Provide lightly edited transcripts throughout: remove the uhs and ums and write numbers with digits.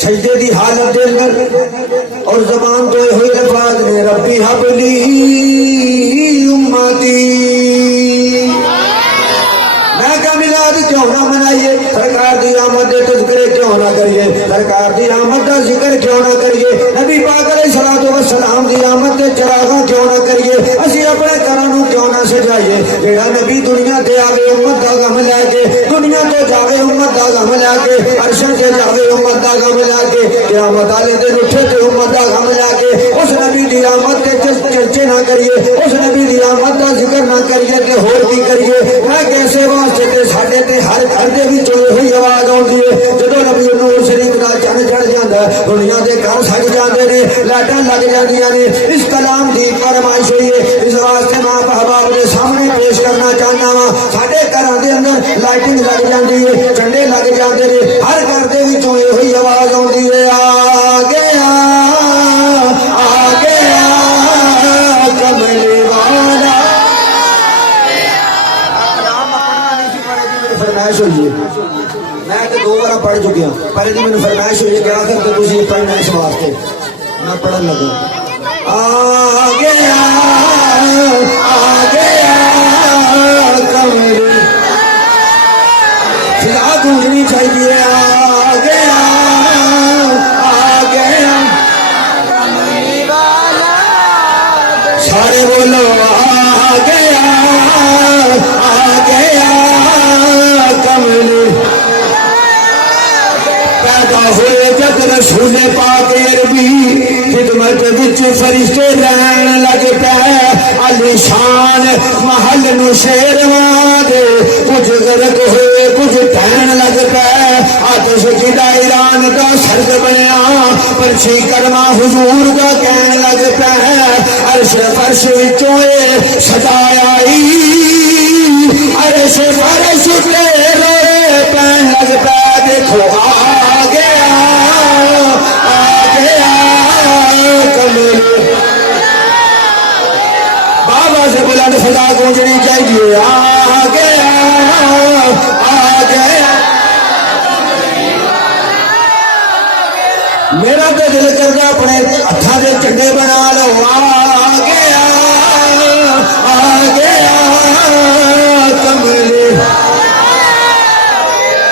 سجدے دی حالت دے اندر اور زبان تو ہوئی الفاظ نے ربی حبلی امتی. میں کیا میلاد کیوں نہ منائیے, سرکار دی آمد دے تذکرے کیوں نہ کریے, سرکار دی آمد دا ذکر کیوں نہ کریے, نبی پاک علیہ الصلوۃ والسلام دی آمد دے چراغاں کیوں نہ کریے, اسی اپنے گھراں نوں کیوں نہ سجائیے. جیڑا نبی دنیا تے آوے امت دا غم لے کے, دنیا تو جاوے امت دا غم لے کے, عرش تے جاوے امت دا غم لے کے, قیامت والے دن اٹھے تے امت دا غم لے کے, اس نبی دی آمد تے چرچے نہ کریے, اس نبی دی آمد دا ذکر نہ کریے تے ہور کی کریے. میں کیسے واسطے تے ساڈے تے ہر گھر دے وچ ہوئی آواز آؤندی ہے جدوں نبی نور شریف دا چن چڑھ جاندا ہے, دنیا دے گھر سج جاندے نے, لائٹاں لگ جاندیاں نے. اس کلام دی فرمائش ہوئی ہے, اس واسطے میں احباب دے سامنے پیش کرنا چاہنا وا. ساڈے گھراں دے اندر لائٹنگ لگ جاندی ہے, جھنڈے لگ جاندے نے, ہر گھر دے وچ ہوئی آواز آؤندی ہے, آ گیا آ گیا کملی والا. فرمائش ہوئی ہے, میں تو 2 بار پڑھ چکی ہوں, پہلے دی مجھے فرمائش ہوئی ہے کہ آخر تو تسی پڑھنا اس واسطے میں پڑھن لگا. آ گیا کملی فضا گونجنی چاہیے, آ گیا کملی والا. سارے بولو آ گیا کملی. پیدا ہوئے جد رسول پاک عربی خدمت وچ فرشتے رہن لگ پے, علی شان محل نو شیرواں دے, کچھ غرق ہوئے کچھ کہن لگ پے. آتش جدا ایران دا سرد بنیا, پرچھی کرما حضور دا کہن لگ پے. عرش فرش وچوں اے صدا آئی, عرش فرش تے روئے پہن لگ پے. دیکھو آ گیا کملی. بابا سے بلند صدا گونجنی چاہیے, آ گیا میرا تو دل کرتا اپنے ہاتھوں کے جھنڈے بنا لو, آ گیا کملی.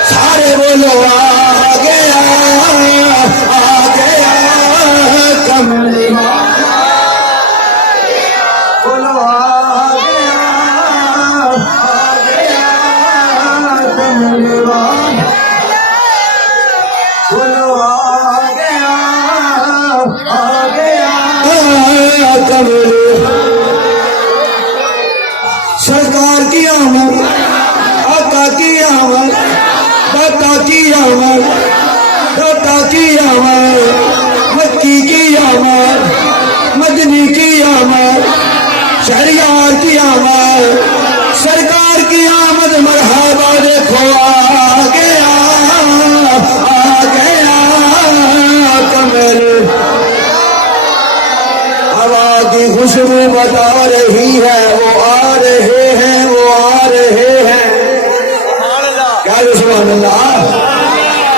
سارے بولو آ گیا کملی. بولو آ گیا کملی. بولو آ گیا کملی. سرکار کی آمد, آقا کی آمد, داتا کی آمد, داتا کی آمد, مکی کی آمد, مدنی کی آمد, شہریار کی آمد, سرکار کی آمد. مرحبا دیکھو آ گیا کملی. ہوا کی خوشبو بتا رہی ہے, وہ آ رہے ہیں, وہ آ رہے ہیں. کیا سبحان اللہ.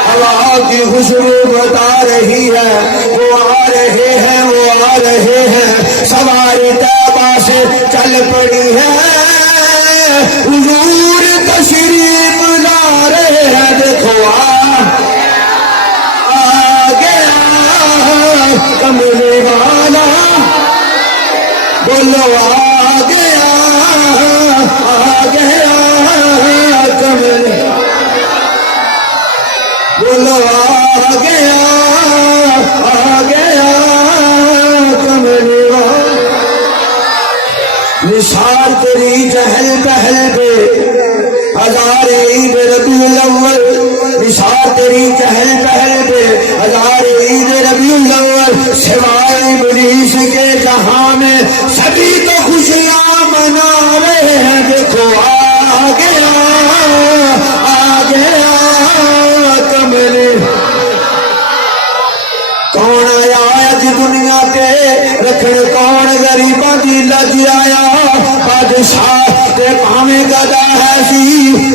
ہوا کی خوشبو بتا رہی ہے, وہ آ رہے ہیں, وہ آ رہے ہیں. سواری طیبہ سے چل پڑی ہے, حضور تشریف لا رہے ہیں. دیکھو آ گیا کملی والا. بولو آ گیا کملی. بولو آ گیا کملی. نثار تیری چہل پہل پہ ہزار عید ربیع الاول, نثار تیری چہل پہل پہ ہزار عید ربیع الاول. سوائے ابلیس کے جہاں میں سبھی تو خوشیاں منا رہے ہیں. دیکھو آ گیا کملی. کون آیا اج دنیا تے رکھن, کون غریباں دی لج آیا. بادشاہ تے پاویں گدا ہے سی,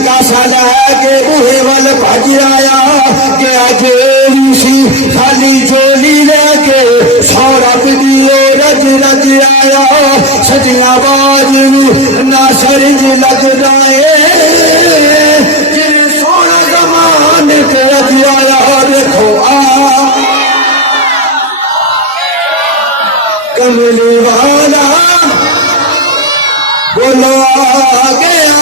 کا سزا ہے کہ بوہے ول بھج آیا. کہ اج فرج لگ جائے جن سونا زمان کے اجایا دیکھو کملی والا بولو آ گیا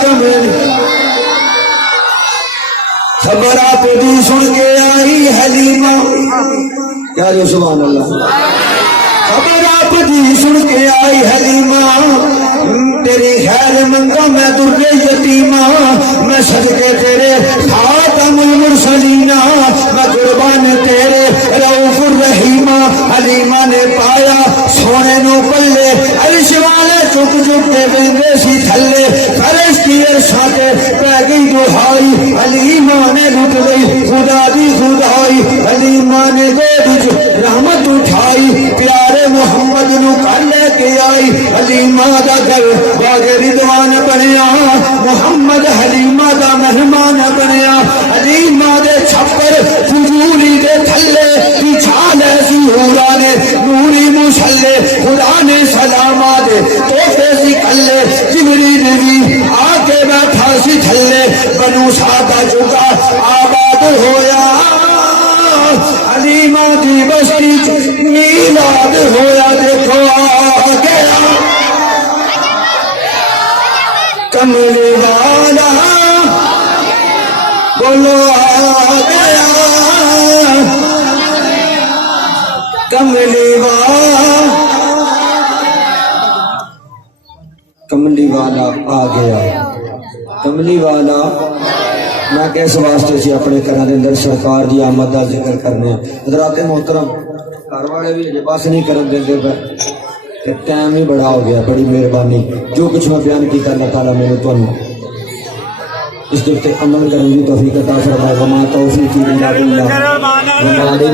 کملی خبر آپ دی سن کے آئی حلیمہ کیا جو سبحان اللہ خبر آپ دی سن کے آئی حلیمہ تیری خیر منگا میں در یتیمہ میں صدقے تیرے خاتم المرسلین میں قربان تیرے رؤوف الرحیمہ حلیمہ نے پایا سونے نو پلے عرش والے چک چک کے بندے سی تھلے فرش کی عرشا کے پہ گئی دہائی حلیمہ نے لٹ گئی خدا دی خدائی حلیمہ نے گود رحمت اٹھائی پیارے محمد نو کر لے کے آئی حلیمہ دا گھر باغ رضوان بنیا محمد حلیمہ دا مہمان بنیا حلیمہ دے چھپر فضولی دے تھلے بچھال ایسی ہورا نے نوری مسلے خدا نے سلاما دے توفے سی کلے جبریل بھی آ کے بیٹھا سی تھلے بنو سادہ چکا آباد ہویا حلیمہ دی بستی میلاد ہویا دیکھو آ گیا کملی والا بولو آ گیا کملی والا آ گیا کملی والا میں کس واسطے سی اپنے گھر کے اندر سرکار دی آمد کا ذکر کرنے حضرات محترم گھر والے بھی اجے بس نہیں کرن دے پے ٹائم ہی بڑا ہو گیا بڑی مہربانی جو کچھ میں بیان کیا اللہ تعالیٰ میں نے تمہیں اس کے عمل کرنے کی توفیق عطا فرمائے وما توفیقی الا باللہ